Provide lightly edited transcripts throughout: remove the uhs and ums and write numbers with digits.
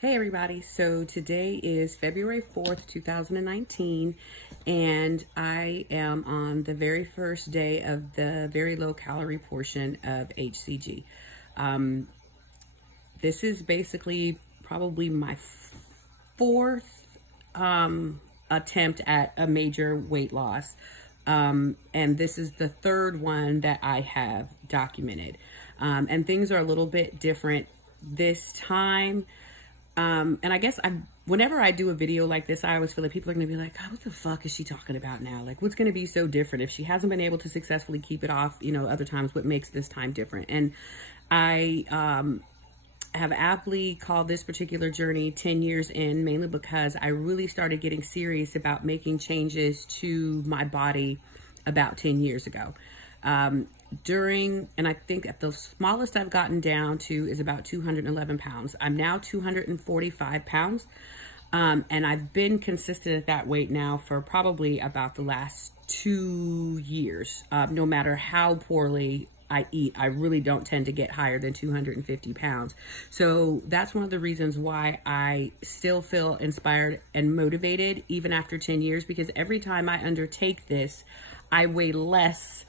Hey everybody, so today is February 4th, 2019, and I am on the very first day of the very low calorie portion of HCG. This is basically probably my fourth attempt at a major weight loss. And this is the third one that I have documented. And things are a little bit different this time. And I guess whenever I do a video like this, I always feel like people are going to be like, oh, what the fuck is she talking about now? Like, what's going to be so different? If she hasn't been able to successfully keep it off, you know, other times, what makes this time different? And I have aptly called this particular journey 10 years in, mainly because I really started getting serious about making changes to my body about 10 years ago. And I think at the smallest I've gotten down to is about 211 pounds. I'm now 245 pounds. And I've been consistent at that weight now for probably about the last 2 years. No matter how poorly I eat, I really don't tend to get higher than 250 pounds. So that's one of the reasons why I still feel inspired and motivated even after 10 years, because every time I undertake this, I weigh less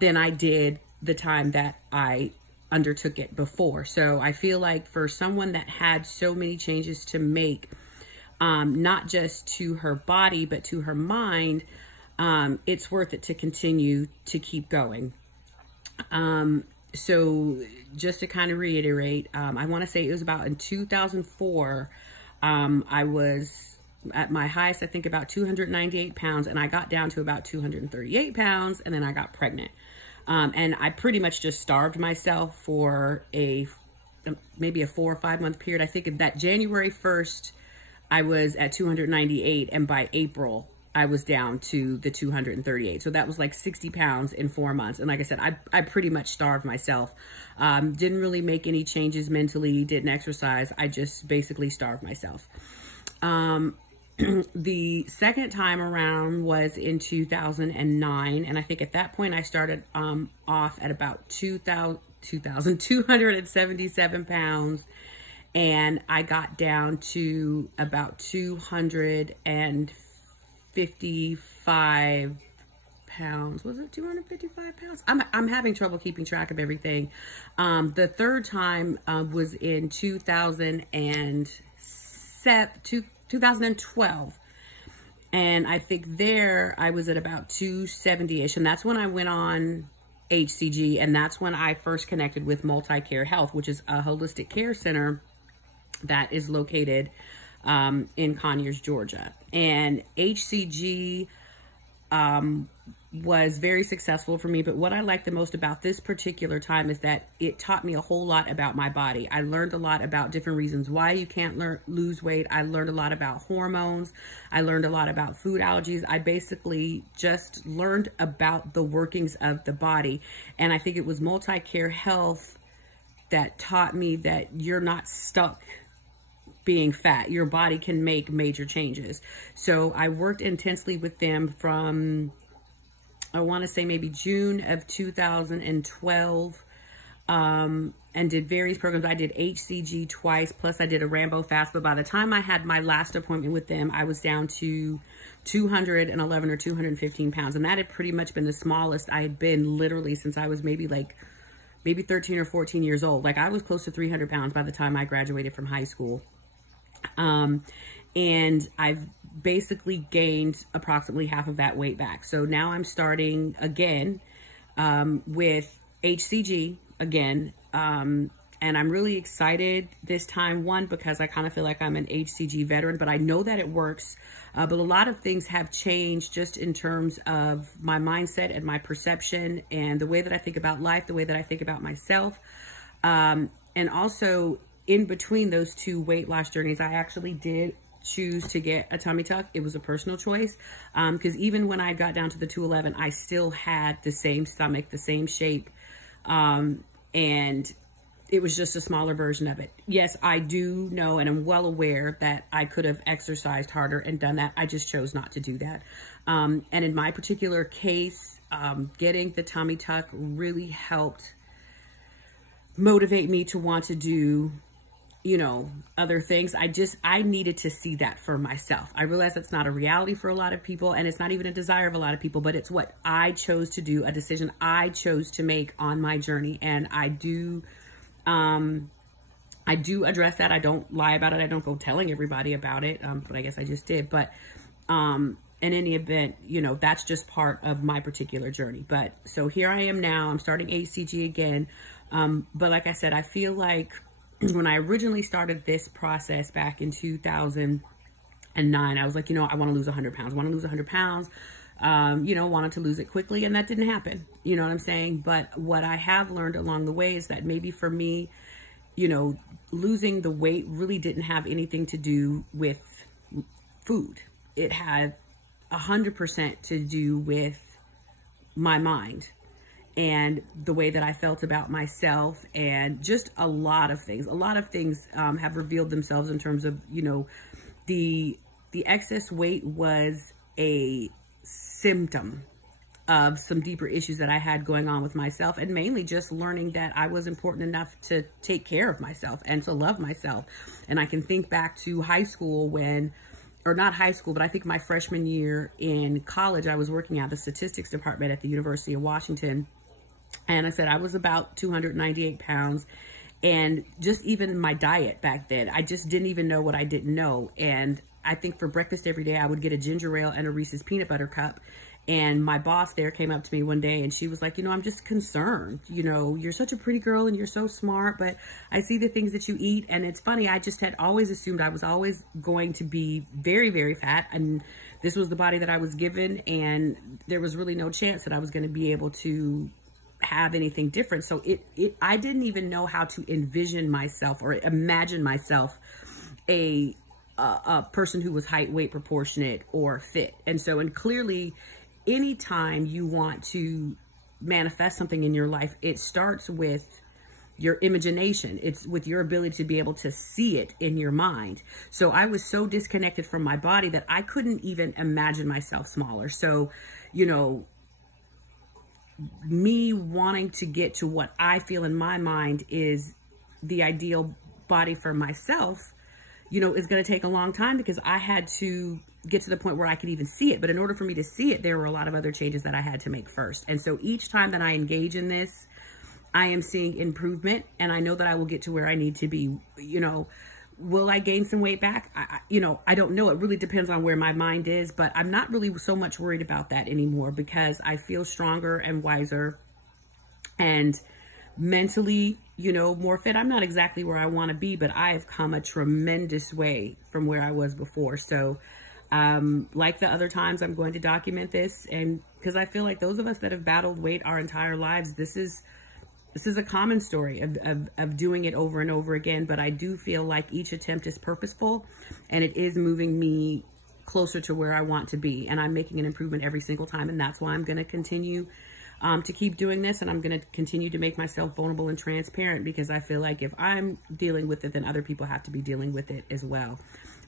than I did the time that I undertook it before. So I feel like for someone that had so many changes to make, not just to her body, but to her mind, it's worth it to continue to keep going. So just to kind of reiterate, I want to say it was about in 2004, I was at my highest, I think about 298 pounds, and I got down to about 238 pounds, and then I got pregnant. And I pretty much just starved myself for maybe a 4 or 5 month period. I think that January 1st, I was at 298, and by April, I was down to the 238. So that was like 60 pounds in 4 months. And like I said, I pretty much starved myself. Didn't really make any changes mentally, didn't exercise. I just basically starved myself. The second time around was in 2009. And I think at that point I started off at about 277 pounds. And I got down to about 255 pounds. Was it 255 pounds? I'm having trouble keeping track of everything. The third time was in 2012. And I think there I was at about 270-ish. And that's when I went on HCG. And that's when I first connected with Multi-Care Health, which is a holistic care center that is located in Conyers, Georgia. And HCG was very successful for me. But what I like the most about this particular time is that it taught me a whole lot about my body. I learned a lot about different reasons why you can't lose weight. I learned a lot about hormones. I learned a lot about food allergies. I basically just learned about the workings of the body. And I think it was Multi-Care Health that taught me that you're not stuck being fat. Your body can make major changes. So I worked intensely with them from, I want to say maybe June of 2012, and did various programs. I did HCG twice, plus I did a Rambo fast. But by the time I had my last appointment with them, I was down to 211 or 215 pounds. And that had pretty much been the smallest I had been literally since I was maybe 13 or 14 years old. Like I was close to 300 pounds by the time I graduated from high school. And I've basically gained approximately half of that weight back. So now I'm starting again, with HCG again. And I'm really excited this time, one, because I kind of feel like I'm an HCG veteran, but I know that it works. But a lot of things have changed just in terms of my mindset and my perception and the way that I think about life, the way that I think about myself. And also in between those two weight loss journeys, I actually did choose to get a tummy tuck. It was a personal choice, because even when I got down to the 211, I still had the same stomach, the same shape, and it was just a smaller version of it. Yes, I do know and I'm well aware that I could have exercised harder and done that. I just chose not to do that. And in my particular case, getting the tummy tuck really helped motivate me to want to do you know, other things. I needed to see that for myself. I realize that's not a reality for a lot of people, and it's not even a desire of a lot of people, but it's what I chose to do, a decision I chose to make on my journey. And I do address that. I don't lie about it. I don't go telling everybody about it. But I guess I just did. But, in any event, you know, that's just part of my particular journey. But so here I am now, I'm starting HCG again. But like I said, I feel like when I originally started this process back in 2009, I was like, you know, I want to lose 100 pounds, you know, wanted to lose it quickly, and that didn't happen. You know what I'm saying? But what I have learned along the way is that maybe for me, you know, losing the weight really didn't have anything to do with food. It had 100% to do with my mind and the way that I felt about myself, and just a lot of things. A lot of things have revealed themselves in terms of, you know, the excess weight was a symptom of some deeper issues that I had going on with myself, and mainly just learning that I was important enough to take care of myself and to love myself. And I can think back to high school when, or not high school, but I think my freshman year in college, I was working at the statistics department at the University of Washington. And I said I was about 298 pounds. And just even my diet back then, I just didn't even know what I didn't know. And I think for breakfast every day, I would get a ginger ale and a Reese's peanut butter cup. And my boss there came up to me one day and she was like, you know, I'm just concerned. You know, you're such a pretty girl and you're so smart, but I see the things that you eat. And it's funny, I just had always assumed I was always going to be very, very fat. And this was the body that I was given. And there was really no chance that I was going to be able to have anything different. So I didn't even know how to envision myself or imagine myself a person who was height, weight proportionate or fit. And so, and clearly, anytime you want to manifest something in your life, it starts with your imagination. It's with your ability to be able to see it in your mind. So I was so disconnected from my body that I couldn't even imagine myself smaller. So, you know, me wanting to get to what I feel in my mind is the ideal body for myself, you know, is going to take a long time because I had to get to the point where I could even see it. But in order for me to see it, there were a lot of other changes that I had to make first. And so each time that I engage in this, I am seeing improvement, and I know that I will get to where I need to be. You know, will I gain some weight back? You know, I don't know. It really depends on where my mind is, but I'm not really so much worried about that anymore because I feel stronger and wiser and mentally, you know, more fit. I'm not exactly where I want to be, but I have come a tremendous way from where I was before. So, like the other times, I'm going to document this, and because I feel like those of us that have battled weight our entire lives, this is a common story of doing it over and over again. But I do feel like each attempt is purposeful, and it is moving me closer to where I want to be, and I'm making an improvement every single time. And that's why I'm going to continue to keep doing this, and I'm going to continue to make myself vulnerable and transparent, because I feel like if I'm dealing with it, then other people have to be dealing with it as well.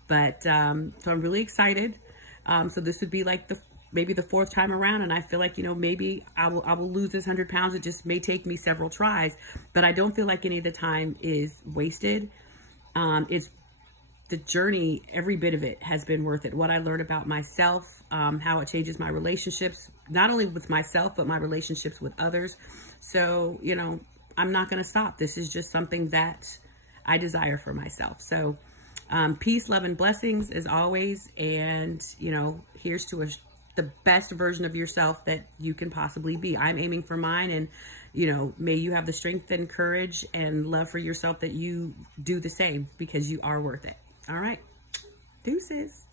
But so I'm really excited. So this would be like maybe the fourth time around, and I feel like, you know, maybe I will lose this 100 pounds. It just may take me several tries, but I don't feel like any of the time is wasted. It's the journey, every bit of it has been worth it. What I learned about myself, how it changes my relationships, not only with myself, but my relationships with others. So, you know, I'm not going to stop. This is just something that I desire for myself. So, peace, love, and blessings as always. And, you know, here's to the best version of yourself that you can possibly be. I'm aiming for mine, and, you know, may you have the strength and courage and love for yourself that you do the same, because you are worth it. All right. Deuces.